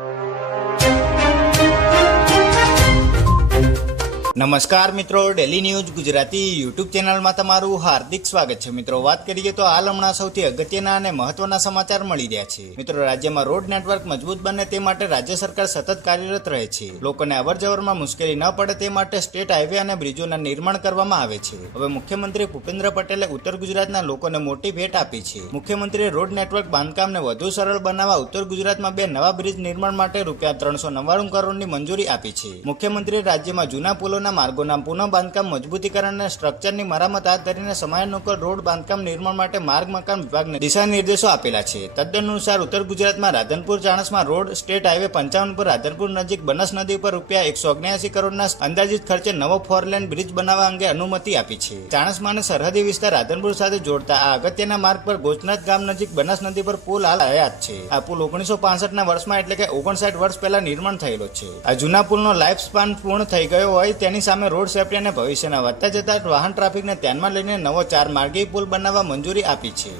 you. નમસ્કાર મિત્રો daily news Gujarati YouTube ચેનલમાં તમારું હાર્દિક સ્વાગત છે. મિત્રો, વાત કરીએ તો હાલ હમણાં સૌથી અગત્યના અને મહત્વના સમાચાર મળી રહ્યા છે. મિત્રો, રાજ્યમાં રોડ નેટવર્ક મજબૂત બને તે માટે રાજ્ય સરકાર સતત કાર્યરત રહે છે. લોકોને અવરજવરમાં મુશ્કેલી ન પડે તે માટે સ્ટેટ હાઈવે અને બ્રિજોના નિર્માણ કરવામાં આવે છે. હવે મુખ્યમંત્રી ભૂપેન્દ્ર પટેલે ઉત્તર ગુજરાતના લોકોને મોટી ભેટ આપી છે. મુખ્યમંત્રીએ રોડ નેટવર્ક બાંધકામને વધુ સરળ બનાવવા ઉત્તર ગુજરાતમાં બે નવા બ્રિજ નિર્માણ માટે રૂપિયા ત્રણસો નવ્વાણું કરોડની મંજૂરી આપી છે. મુખ્યમંત્રીએ રાજ્યમાં જૂના પુલોના માર્ગોના પુનઃ બાંધકામ, મજબૂતીકરણ અને સ્ટ્રક્ચરની મરામત હાથ ધરીને સમયાનુકૂળ રોડ બાંધકામ નિર્માણ માટે માર્ગ, મકાન વિભાગને દિશા નિર્દેશો આપેલા છે. તદ્દન અનુસાર ઉત્તર ગુજરાતમાં Radhanpur Chanasma road state highway પંચાવન પર રાધનપુર નજીક બનાસ નદી પર રૂપિયા એકસો ઓગણ્યાસી કરોડના અંદાજિત ખર્ચે નવો ફોર લેન બ્રિજ બનાવવા અંગે અનુમતિ આપી છે. ચાણસમાં અને સરહદી વિસ્તાર રાધનપુર સાથે જોડતા આ અગત્યના માર્ગ પર ગોચનાથ ગામ નજીક બનાસ નદી પર પુલ હાલ હયાત છે. આ પુલ ઓગણીસો ના વર્ષમાં એટલે કે ઓગણસાઠ વર્ષ પહેલા નિર્માણ થયેલો છે. આ જૂના પુલનો લાઈફ સ્પાન પૂર્ણ થઈ ગયો હોય તેની સામે રોડ સેફ્ટી અને ભવિષ્યના વધતા જતા વાહન ટ્રાફિકને ધ્યાનમાં લઈને નવો ચાર માર્ગીય પુલ બનાવવા મંજૂરી આપી છે.